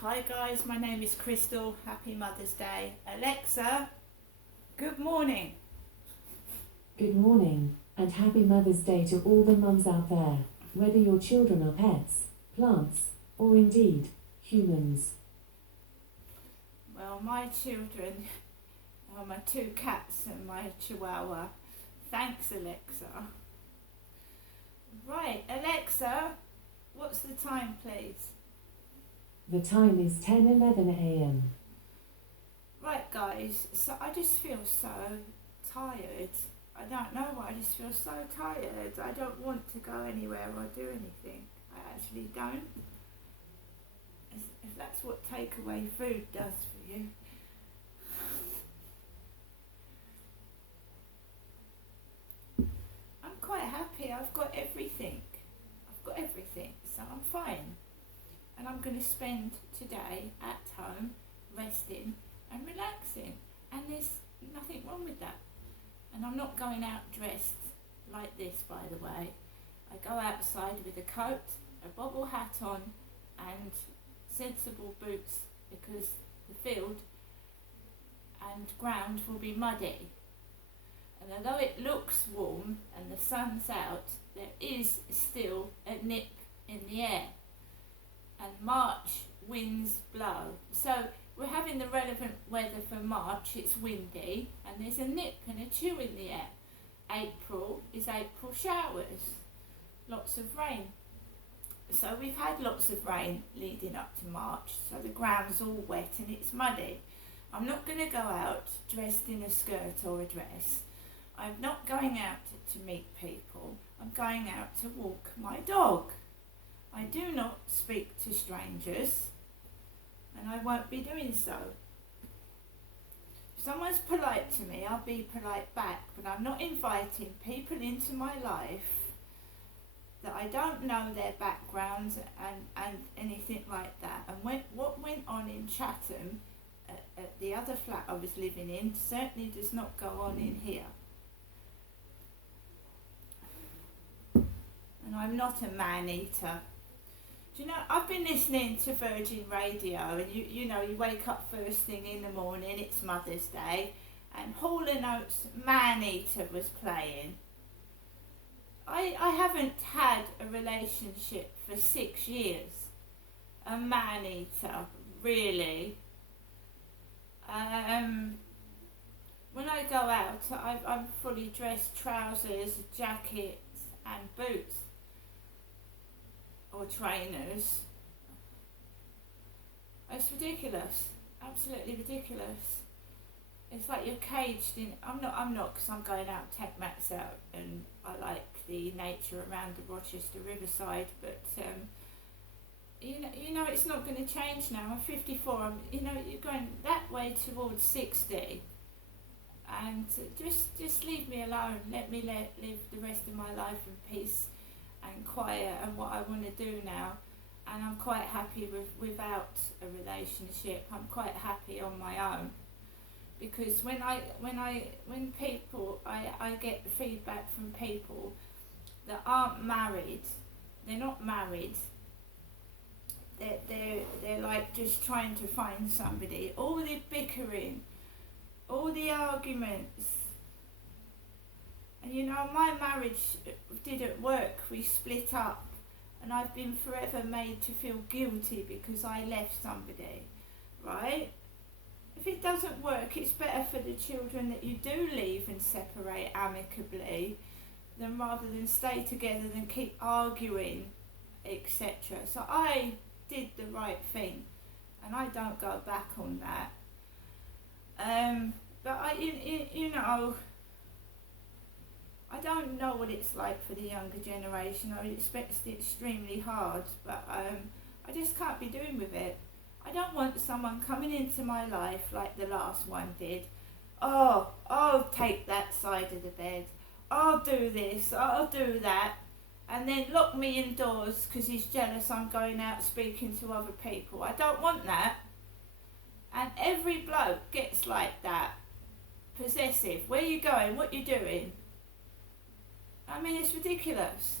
Hi guys, my name is Crystal. Happy Mother's Day. Alexa, good morning. Good morning, and happy Mother's Day to all the mums out there, whether your children are pets, plants, or indeed, humans. Well, my children are my two cats and my chihuahua. Thanks, Alexa. Right, Alexa, what's the time, please? The time is 10:11 a.m. Right, guys, so I just feel so tired. I don't know why, I just feel so tired. I don't want to go anywhere or do anything. I actually don't. If that's what takeaway food does for you. I'm quite happy. I've got everything. So I'm fine. And I'm going to spend today at home resting and relaxing. And there's nothing wrong with that. And I'm not going out dressed like this, by the way. I go outside with a coat, a bobble hat on, and sensible boots because the field and ground will be muddy. And although it looks warm and the sun's out, there is still a nip in the air. And March winds blow. So we're having the relevant weather for March. It's windy and there's a nip and a chill in the air. April is April showers. Lots of rain. So we've had lots of rain leading up to March. So the ground's all wet and it's muddy. I'm not going to go out dressed in a skirt or a dress. I'm not going out to meet people. I'm going out to walk my dog. I do not speak to strangers, and I won't be doing so. If someone's polite to me, I'll be polite back, but I'm not inviting people into my life that I don't know their backgrounds and anything like that. And what went on in Chatham, at the other flat I was living in, certainly does not go on in here. And I'm not a man-eater. Do you know, I've been listening to Virgin Radio, and you know, you wake up first thing in the morning, it's Mother's Day, and Hall & Oates' Man-Eater was playing. I haven't had a relationship for 6 years. A man-eater, really. When I go out, I'm fully dressed, trousers, jackets and boots. Or trainers. It's ridiculous, absolutely ridiculous. It's like you're caged in. I'm not, because I'm going out to take Max out, and I like the nature around the Rochester Riverside. But you know, it's not going to change now. I'm 54. You're going that way towards 60, and just leave me alone. Let me live the rest of my life in peace and quiet and what I want to do now. And I'm quite happy without a relationship. I'm quite happy on my own, because when people I get the feedback from people that aren't married, they're not married, they're like just trying to find somebody, all the bickering, all the arguments. And you know, my marriage didn't work. We split up, and I've been forever made to feel guilty because I left somebody, right? If it doesn't work, it's better for the children that you do leave and separate amicably, than rather than stay together and keep arguing, etc. So I did the right thing, and I don't go back on that. But you know, I don't know what it's like for the younger generation. I would expect it extremely hard, but I just can't be doing with it. I don't want someone coming into my life like the last one did. Oh, I'll take that side of the bed. I'll do this, I'll do that. And then lock me indoors because he's jealous I'm going out speaking to other people. I don't want that. And every bloke gets like that. Possessive. Where you going? What you doing? I mean, it's ridiculous.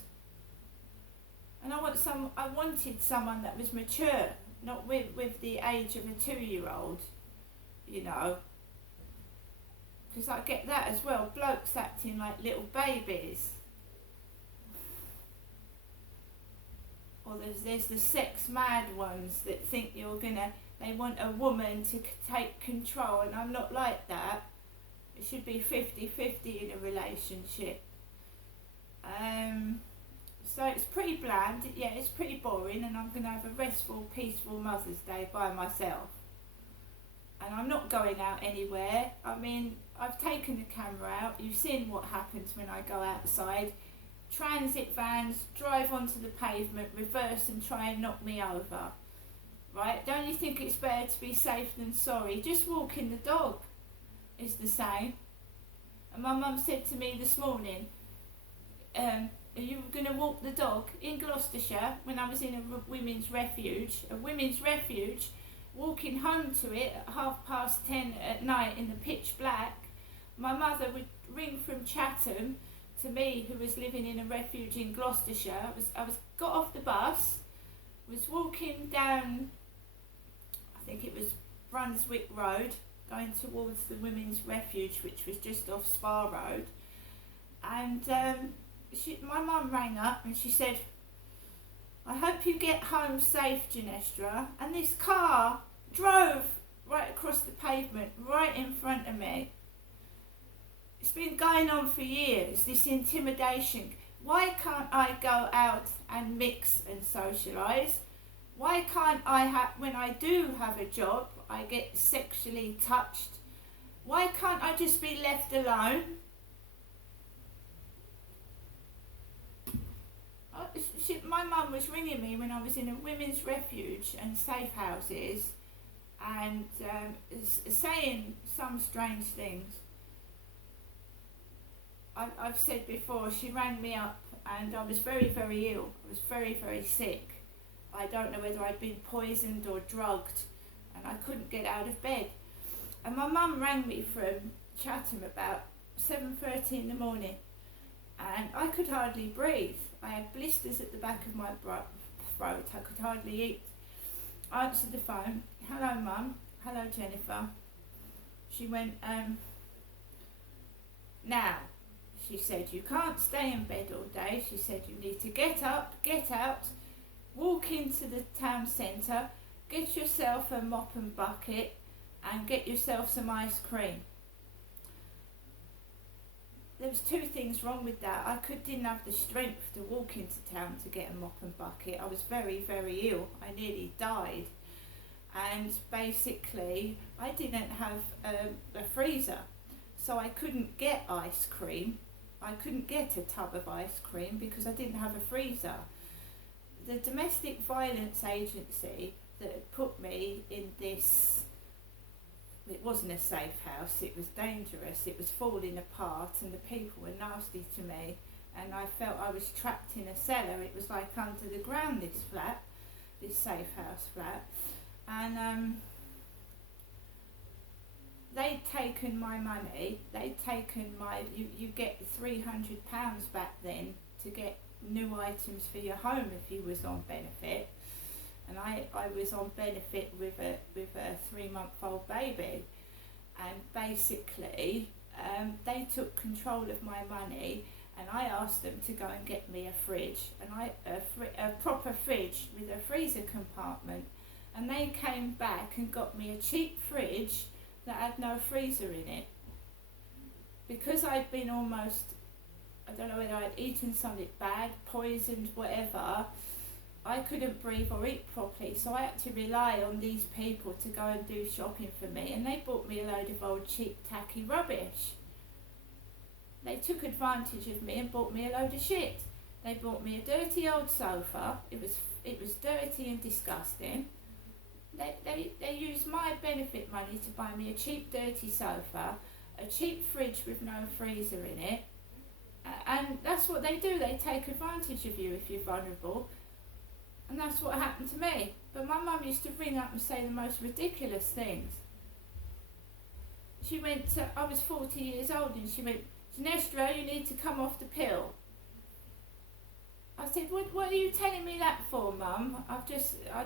And I wanted someone that was mature, not with the age of a 2-year-old, you know. Because I get that as well, blokes acting like little babies. Or there's the sex mad ones that think they want a woman to take control, and I'm not like that. It should be 50-50 in a relationship. So it's pretty bland, yeah, it's pretty boring, and I'm going to have a restful, peaceful Mother's Day by myself. And I'm not going out anywhere. I mean, I've taken the camera out. You've seen what happens when I go outside. Transit vans drive onto the pavement, reverse and try and knock me over. Right? Don't you think it's better to be safe than sorry? Just walking the dog is the same. And my mum said to me this morning, are you going to walk the dog in Gloucestershire when I was in a women's refuge? A women's refuge, walking home to it at 10:30 at night in the pitch black. My mother would ring from Chatham to me, who was living in a refuge in Gloucestershire. I was got off the bus, was walking down, I think it was Brunswick Road, going towards the women's refuge, which was just off Spa Road. And my mum rang up and she said, I hope you get home safe, Ginestra. And this car drove right across the pavement, right in front of me. It's been going on for years, this intimidation. Why can't I go out and mix and socialise? Why can't when I do have a job, I get sexually touched? Why can't I just be left alone? My mum was ringing me when I was in a women's refuge and safe houses, and saying some strange things. I've said before, she rang me up and I was very, very ill. I was very, very sick. I don't know whether I'd been poisoned or drugged, and I couldn't get out of bed. And my mum rang me from Chatham about 7:30 in the morning, and I could hardly breathe. I had blisters at the back of my throat. I could hardly eat. I answered the phone. Hello, Mum. Hello, Jennifer. She went, now, she said, you can't stay in bed all day. She said, you need to get up, get out, walk into the town centre, get yourself a mop and bucket, and get yourself some ice cream. There was 2 things wrong with that. I didn't have the strength to walk into town to get a mop and bucket. I was very, very ill. I nearly died. And basically, I didn't have a freezer. So I couldn't get ice cream. I couldn't get a tub of ice cream because I didn't have a freezer. The domestic violence agency that had put me in this, it wasn't a safe house, it was dangerous, it was falling apart, and the people were nasty to me, and I felt I was trapped in a cellar. It was like under the ground, this flat, this safe house flat. And they'd taken my money, you get £300 back then to get new items for your home if you was on benefit. And I was on benefit with a 3-month-old baby, and basically they took control of my money, and I asked them to go and get me a fridge, and a proper fridge with a freezer compartment, and they came back and got me a cheap fridge that had no freezer in it. Because I'd been almost, I don't know whether I'd eaten something bad, poisoned, whatever, I couldn't breathe or eat properly, so I had to rely on these people to go and do shopping for me, and they bought me a load of old cheap tacky rubbish. They took advantage of me and bought me a load of shit. They bought me a dirty old sofa. It was dirty and disgusting. They used my benefit money to buy me a cheap dirty sofa, a cheap fridge with no freezer in it, and that's what they do. They take advantage of you if you're vulnerable. And that's what happened to me. But my mum used to ring up and say the most ridiculous things. She went, I was 40 years old, and she went, Ginestra, you need to come off the pill. I said, what are you telling me that for, Mum? I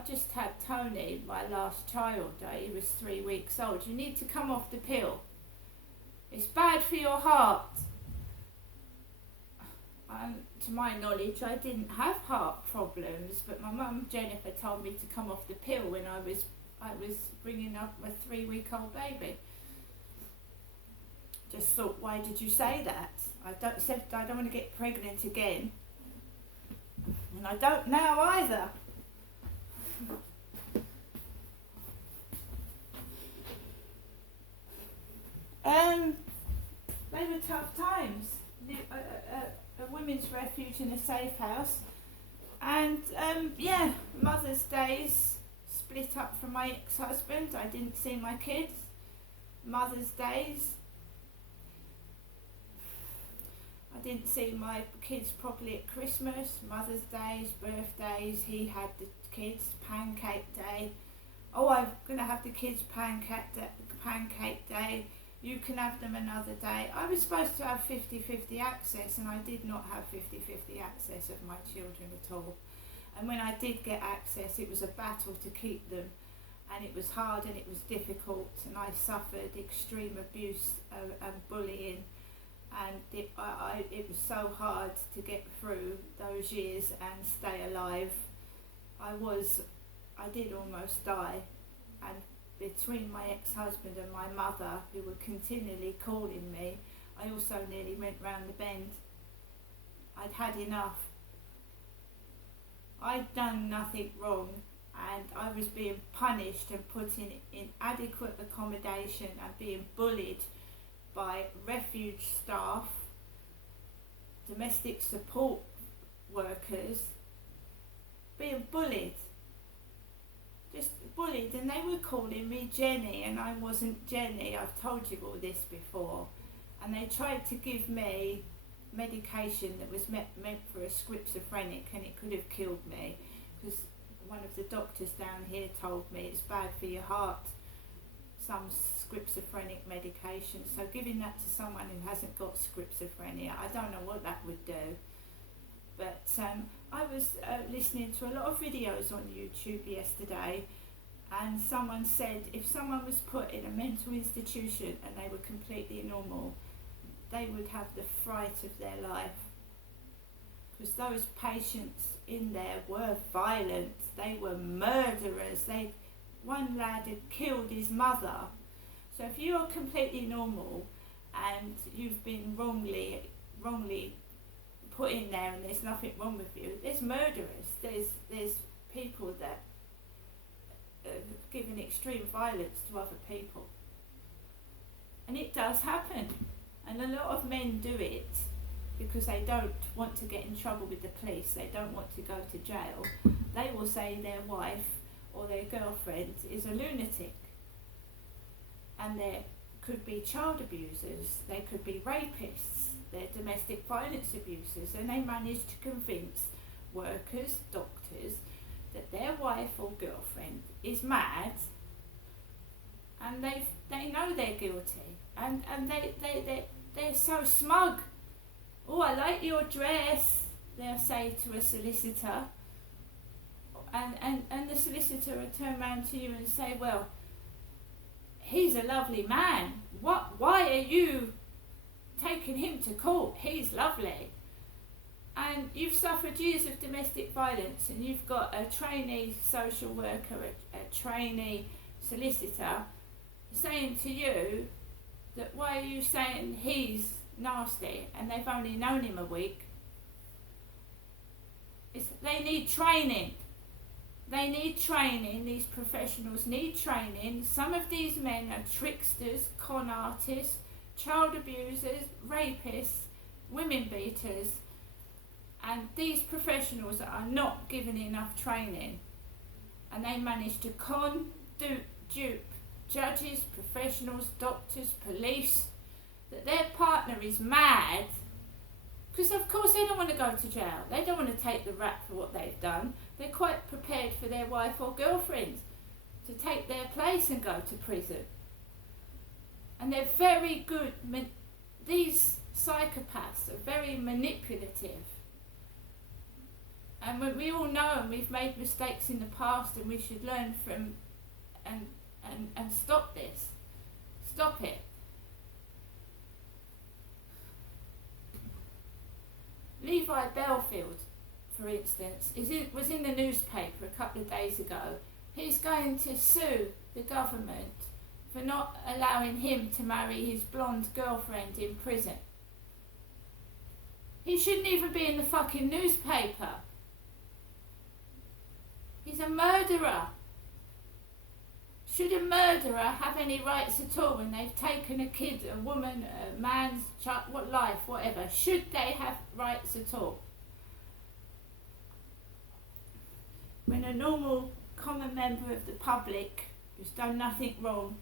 just had Tony, my last child. He was 3 weeks old. You need to come off the pill. It's bad for your heart. And to my knowledge, I didn't have heart problems, but my mum Jennifer told me to come off the pill when I was bringing up my 3-week-old baby. Just thought, why did you say that? I don't want to get pregnant again. And I don't now either. They were tough times. A women's refuge in a safe house. And Mother's Days split up from my ex-husband. I didn't see my kids. Mother's Days, I didn't see my kids properly at Christmas. Mother's Days, birthdays, he had the kids. Pancake Day. Oh, I'm going to have the kids pancake day. You can have them another day. I was supposed to have 50-50 access, and I did not have 50-50 access of my children at all. And when I did get access, it was a battle to keep them, and it was hard and it was difficult, and I suffered extreme abuse and bullying, and it was so hard to get through those years and stay alive. I did almost die, and between my ex-husband and my mother, who were continually calling me, I also nearly went round the bend. I'd had enough. I'd done nothing wrong, and I was being punished and put in inadequate accommodation and being bullied by refuge staff, domestic support workers, being bullied. Just bullied, and they were calling me Jenny, and I wasn't Jenny. I've told you all this before. And they tried to give me medication that was meant for a schizophrenic, and it could have killed me, because one of the doctors down here told me it's bad for your heart, some schizophrenic medication. So giving that to someone who hasn't got schizophrenia, I don't know what that would do. But I was listening to a lot of videos on YouTube yesterday, and someone said if someone was put in a mental institution and they were completely normal, they would have the fright of their life, because those patients in there were violent. They were murderers. One lad had killed his mother. So if you are completely normal and you've been wrongly put in there and there's nothing wrong with you, there's murderers, there's people that have given extreme violence to other people, and it does happen. And a lot of men do it because they don't want to get in trouble with the police, they don't want to go to jail. They will say their wife or their girlfriend is a lunatic, and there could be child abusers, they could be rapists, they're domestic violence abusers, and they manage to convince workers, doctors, that their wife or girlfriend is mad, and they know they're guilty, and they're so smug. Oh, I like your dress, they'll say to a solicitor, and the solicitor will turn around to you and say, well, he's a lovely man, why are you taking him to court? He's lovely. And you've suffered years of domestic violence, and you've got a trainee social worker, a trainee solicitor saying to you that why are you saying he's nasty, and they've only known him a week. They need training. They need training. These professionals need training. Some of these men are tricksters, con artists, child abusers, rapists, women beaters, and these professionals are not given enough training, and they manage to dupe judges, professionals, doctors, police, that their partner is mad, because of course they don't want to go to jail, they don't want to take the rap for what they've done. They're quite prepared for their wife or girlfriend to take their place and go to prison. And they're very good, these psychopaths are very manipulative. And we all know, and we've made mistakes in the past, and we should learn from and stop this. Stop it. Levi Belfield, for instance, was in the newspaper a couple of days ago. He's going to sue the government for not allowing him to marry his blonde girlfriend in prison. He shouldn't even be in the fucking newspaper. He's a murderer. Should a murderer have any rights at all when they've taken a kid, a woman, a man's child, life, whatever? Should they have rights at all? When a normal, common member of the public who's done nothing wrong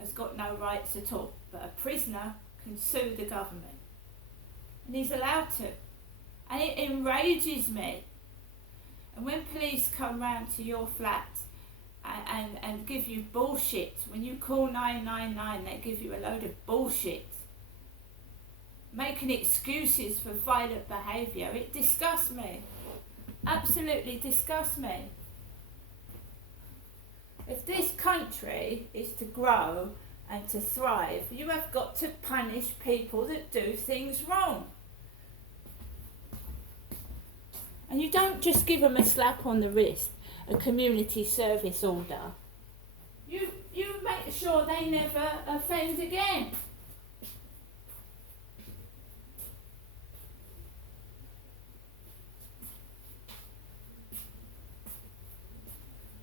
has got no rights at all, but a prisoner can sue the government. And he's allowed to. And it enrages me. And when police come round to your flat and give you bullshit, when you call 999 they give you a load of bullshit, making excuses for violent behaviour, it disgusts me. Absolutely disgusts me. If this country is to grow and to thrive, you have got to punish people that do things wrong. And you don't just give them a slap on the wrist, a community service order. You make sure they never offend again.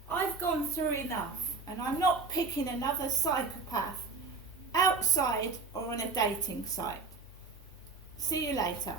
I've gone through enough, and I'm not picking another psychopath outside or on a dating site. See you later.